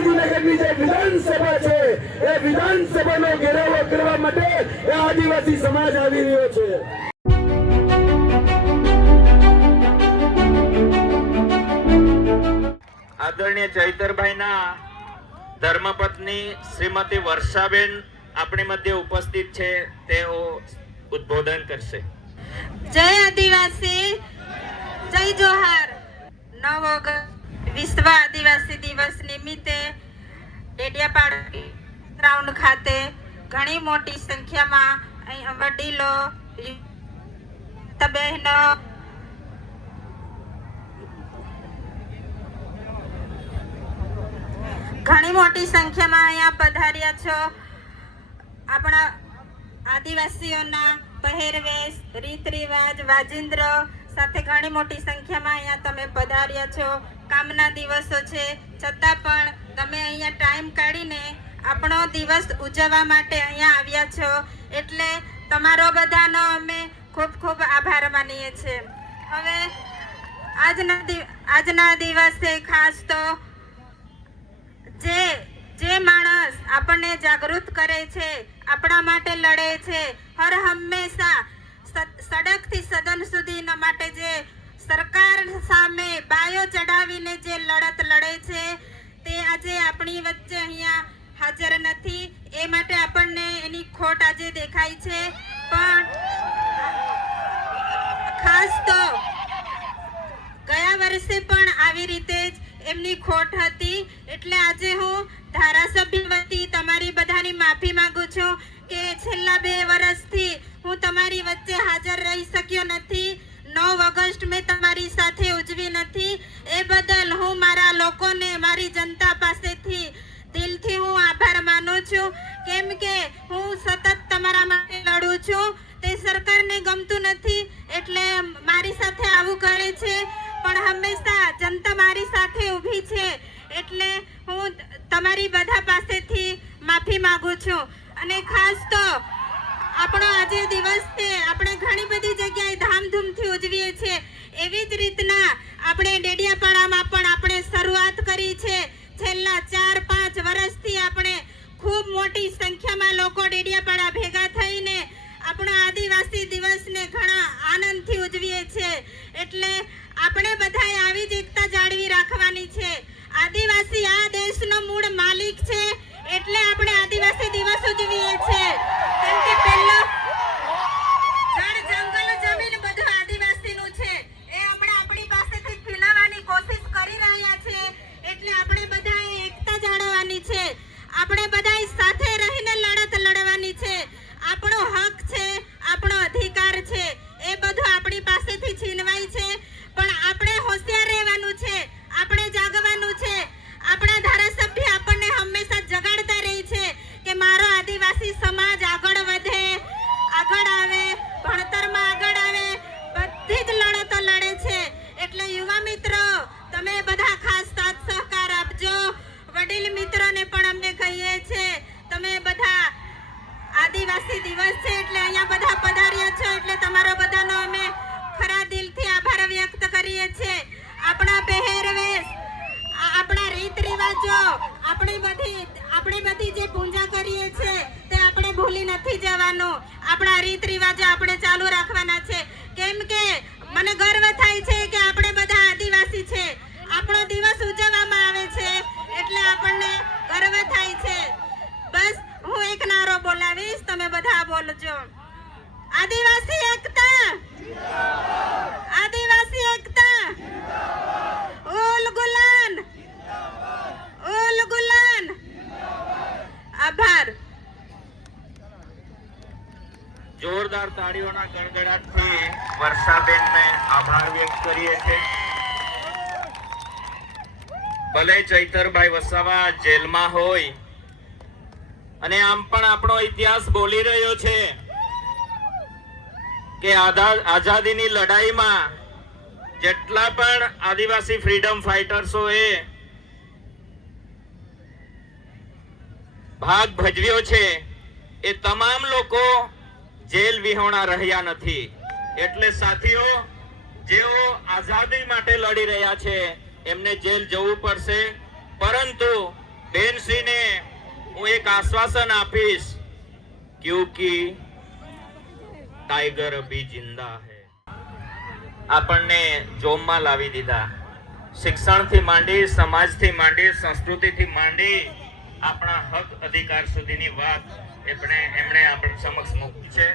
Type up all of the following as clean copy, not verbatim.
ગાંધીનગરની જે વિધાનસભા છે એ વિધાનસભાનો ઘેરાવો કરવા માટે એ આદિવાસી સમાજ આવી રહ્યો છે। આદરણીય ચૈતરભાઈના ધર્મપત્ની શ્રીમતી વર્ષાબેન આપણી મધ્ય ઉપસ્થિત છે, તેઓ ઉદ્બોધન કરશે। જય આદિવાસી, જય જોહાર। 9 ઓગસ્ટ વિશ્વ આદિવાસી દિવસ નિમિત્તે ડેડિયાપાડા ગ્રાઉન્ડ ખાતે ઘણી મોટી સંખ્યામાં વડીલો, બહેનો, ઘણી મોટી સંખ્યામાં અહીંયા પધાર્યા છો। આપણા આદિવાસીઓના પહેરવેશ, રીત રિવાજ, વાજિંદ્ર સાથે ઘણી મોટી સંખ્યામાં અહીંયા તમે પધાર્યા છો। કામના દિવસો છે છતાં પણ તમે અહીંયા ટાઈમ કાઢીને આપણો દિવસ ઉજવવા માટે અહીંયા આવ્યા છો, એટલે તમારો બધાનો અમે ખૂબ ખૂબ આભાર માનીએ છીએ। હવે આજના દિવસે ખાસ તો જે માણસ આપણને જાગૃત કરે છે, આપણા માટે લડે છે, હર હંમેશા સડકથી સદન સુધીના માટે જે સરકાર સામે બાયો ચડાવીને જે લડત લડે છે, તે આજે આપણી વચ્ચે અહીંયા હાજર નથી। એ માટે આપણને એની ખોટ આજે દેખાય છે। પણ ખાસ તો ગયા વર્ષે પણ આવી રીતે જ એમની ખોટ હતી, એટલે આજે હું ધારાસભ્ય વતી તમારી બધાની માફી માંગુ છું કે છેલ્લા 2 વર્ષથી હું તમારી વચ્ચે હાજર રહી શક્યો નથી। 9 ઓગસ્ટ મેં તમારી સાથે ઉજવી નથી। એ બદલ હું મારા લોકોને, મારી જનતા પાસેથી દિલથી હું આભાર માનું છું, કેમ કે હું સતત તમારા માટે લડું છું। તે સરકારને ગમતું નથી એટલે મારી સાથે આવું કરે છે, પણ હંમેશા જનતા મારી સાથે ઊભી છે, એટલે હું તમારી બધા પાસેથી માફી માંગુ છું। અને ખાસ તો આપણો આજે દિવસ છે, આપણે ઘણી બધી જગ્યાએ ધામધૂમથી ઉજવીએ છીએ, એવી જ રીતના આપણે ડેડિયાપાડામાં પણ આપણે શરૂઆત કરી છે। છેલ્લા 4-5 વર્ષથી આપણે ખૂબ મોટી સંખ્યામાં લોકો ડેડિયાપાડા ભેગા થઈને આપણા આદિવાસી દિવસને ઘણા આનંદથી ઉજવીએ છીએ, એટલે આપણે બધાએ આવી જ એકતા જાળવી રાખવાની છે। આદિવાસી આ દેશનો મૂળ માલિક છે, એટલે આપણે આદિવાસી દિવસ ઉજવીએ છીએ, કેમ કે પહેલો જળ, જંગલ, જમીન બધું આદિવાસીનું છે, એ આપણે આપણી પાસેથી છીનવવાની કોશિશ કરી રહ્યા છીએ, એટલે આપણે બધાએ એકતા જાળવવાની છે। આપણે બધાએ સાથે રહીને લડત લડવાની છે। આપણો હક છે, આપણો અધિકાર છે, એ બધું આપણી પાસેથી છીનવાય છે, પણ આપણે હોશિયાર રહેવાનું છે, આપણે જાગવાનું છે। આપણા ધારાસભ્ય આપણને હંમેશા જગાડતા રહે છે કે મારો આદિવાસી સમાજ આગળ વધે, આગળ આવે, ભણતરમાં આગળ આવે, બધી જ લડતો લડે છે। એટલે યુવા મિત્રો, તમે બધા ખાસ સાથ સહકાર આપજો। વડીલ મિત્રોને પણ અમને કહીએ છે, તમે બધા આદિવાસી દિવસ છે એટલે અહીંયા બધા પધાર્યા છો, એટલે તમારો બધાનો અમે ખરા દિલથી આભાર વ્યક્ત કરીએ છીએ। આપણા પહેરવેશ, આપણા રીત રિવાજો, આપણી બધી જે પૂજા કરીએ છીએ તે આપણે ભૂલી નથી જવાનું। આપણા રીત રિવાજો આપણે ચાલુ રાખવાના છે, કેમ કે મને ગર્વ થાય છે કે આપણે બધા આદિવાસી છે, આપણો દિવસ ઉજવવામાં આવે છે, એટલે આપણને ગર્વ થાય છે। બસ હું એક નારો બોલાવીશ, તમે બધા બોલજો। આદિવાસી એકતા, આદિવાસી એકતા, ઉલ ગુલાન, ઉલ ગુલાન। આભાર। જોરદાર તાળીઓના ગણગડાટથી વર્ષાબેનને આભાર વ્યક્ત કરીએ છીએ। ભલે ચૈતરભાઈ વસાવા જેલમાં હોય અને આમ પણ આપણો ઇતિહાસ બોલી રહ્યો છે કે આઝાદીની લડાઈમાં જેટલા પણ આદિવાસી ફ્રીડમ ફાઇટર્સોએ ભાગ ભજવ્યો છે એ તમામ લોકો જેલ વિહોણા રહ્યા નથી। એટલે સાથીઓ, જેઓ આઝાદી માટે લડી રહ્યા છે એમને જેલ જવું પડશે, પરંતુ બેનશ્રીને હું એક આશ્વાસન આપીશ, ક્યોંકि ટાઈગર અભી જિંદા હૈ. આપણને જોમમાં લાવી દીધા. શિક્ષણથી માંડી, સમાજથી માંડી, સંસ્કૃતિથી માંડી આપણા હક અધિકાર સુધીની વાત એમણે આપણી સમક્ષ મૂકી છે.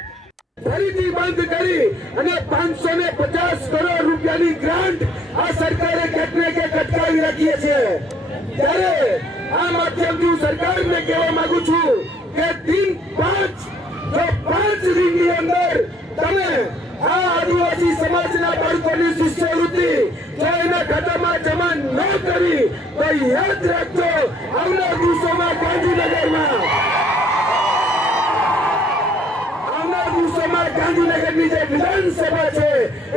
ફરીથી બંધ કરી અને 550 કરોડ રૂપિયાની ગ્રાન્ટ આ સરકારે ક્યાંક ને ક્યાંક અટકાવી રાખી છે. ત્યારે આ માધ્યમથી હું સરકારને કહેવા માંગુ છું કે દિન 5 દિનની અંદર તમે આ આદિવાસી સમાજના બાળકોની શિષ્યવૃત્તિ જો એના ખાતામાં જમા ન કરી તો યાદ રાખજો, આવનાર દિવસોમાં ગાંધીનગરની જે વિધાનસભા છે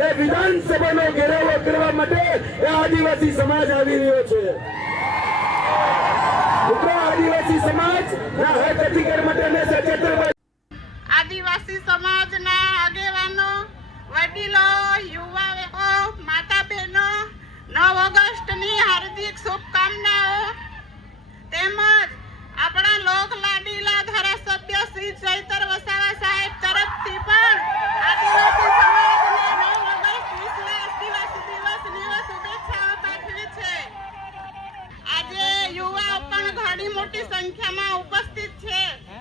એ વિધાનસભાનો ઘેરાવો કરવા માટે એ આદિવાસી સમાજ આવી રહ્યો છે. મિત્રો, આદિવાસી સમાજ ના હક અધિકાર માટે સચેતન આદિવાસી સમાજના આગેવાનો, વડીલો, યુવાઓ, માતા બહેનો 9 ઓગસ્ટની હાર્દિક શુભકામનાઓ તેમજ આપણા લોક લાડીલા ધારાસભ્ય શ્રી ચૈતર વસાવા સાહેબ તરફથી પણ આદિવાસી સમાજને 9 ઓગસ્ટ વિશ્વ આદિવાસી દિવસની શુભેચ્છાઓ પાઠવી છે. આજે યુવાઓ પણ ઘણી મોટી સંખ્યામાં ઉપસ્થિત છે.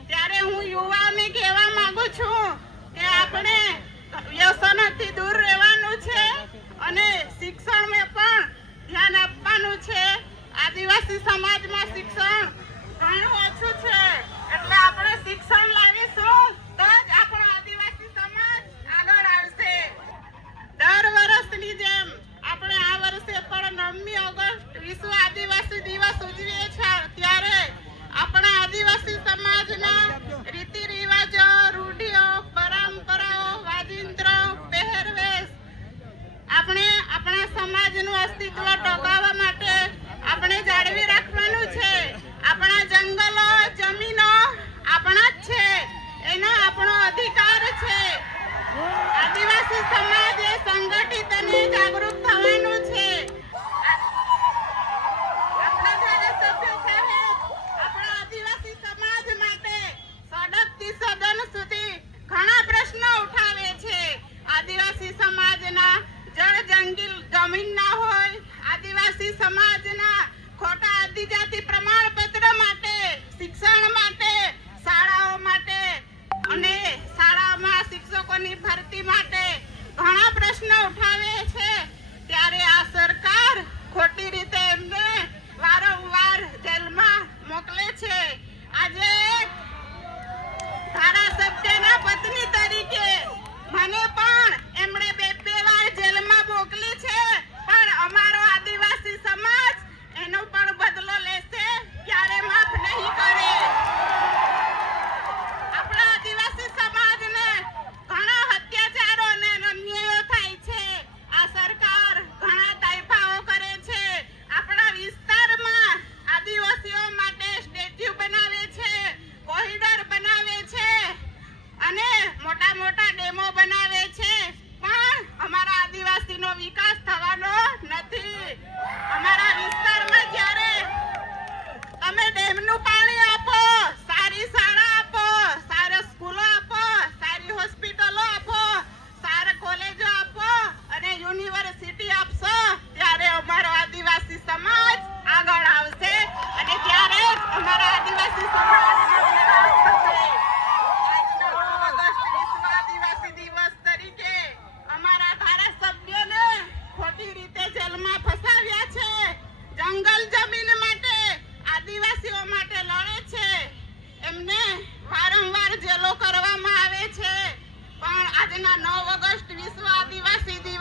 ત્યારે હું યુવાઓને કહેવા માંગુ છું કે આપણે વ્યસનોથી દૂર રહેવાનું છે અને શિક્ષણમાં પણ ધ્યાન આપવાનું છે. આદિવાસી સમાજમાં શિક્ષણ ઘણું ઓછું છે, એટલે આપણે શિક્ષણ લાવીશું તો જ આપણો આદિવાસી સમાજ આગળ આવશે. દર વર્ષની જેમ આપણે આ વર્ષે પણ 9મી ઓગસ્ટ વિશ્વ આદિવાસી દિવસ ઉજવીએ છીએ. ત્યારે આપણા આદિવાસી સમાજના રીતિ રિવાજો, રૂઢિઓ, પરંપરાઓ, વાજિંત્રો, પહેરવેશ આપણે આપણા સમાજનું અસ્તિત્વ ટકાવવા માટે આપણે જાળવી રાખવાનું છે. આપણા જંગલો, જમીનો આપણા જ છે, એનો આપણો અધિકાર છે. આદિવાસી સમાજે સંગઠિત અને જાગૃત થવાનું છે. આપણા ધારાસભ્ય સાહેબ આપણા આદિવાસી સમાજ માટે સડકથી સદન સુધી ઘણા પ્રશ્નો ઉઠાવે છે. આદિવાસી સમાજના જળ જમીન ના હોય, આદિવાસી સમાજના ખોટા આદિજાતિ પ્રમાણપત્ર માટે, શિક્ષણ માટે, શાળાઓ માટે અને શાળામાં શિક્ષકોની ભરતી માટે ઘણા પ્રશ્નો ઉઠાવે છે. ત્યારે આ સરકાર ખોટી રીતે એમને વારંવાર જેલમાં મોકલે છે. આજે ધારાસભ્યના પત્ની તરીકે મને પણ એમણે 2 વાર જેલમાં મોકલી છે, પણ અમારો આદિવાસી સમાજ એનો પણ બદલો લેશે, ક્યારે માફ નહીં કરે. આપણા આદિવાસી સમાજને ઘણા અત્યાચારો અને અન્યાયો થાય છે. આ સરકાર ઘણા તાઇફાઓ કરે છે. આપણા વિસ્તારમાં આદિવાસીઓ માટે સ્ટેચ્યુ બનાવે છે, કોરિડોર બનાવે છે અને મોટા મોટા ડેમો બનાવે છે, પણ અમારા આદિવાસીનો વિકાસ થવાનો નથી. અમારા વિસ્તારમાં જ્યારે તમે ડેમનું પાણી આપો, સારી શાળા આપો, સારા સ્કૂલો આપો, સારી હોસ્પિટલો આપો, સારા કોલેજો આપો અને યુનિવર્સિટી આપશો, ત્યારે અમારો આદિવાસી સમાજ આગળ આવશે અને ત્યારે અમારા આદિવાસી સમાજનો વિકાસ થશે. આજનો 9 ઓગસ્ટ વિશ્વ આદિવાસી દિવસ તરીકે અમારા ધારાસભ્યને ખોટી રીતે જેલમાં ફસાવ્યા છે. જંગલ જમીન માટે, આદિવાસીઓ માટે લડે છે. એમને વારંવાર જેલો કરવામાં આવે છે, પણ આજના 9 ઓગસ્ટ વિશ્વ આદિવાસી દિવસ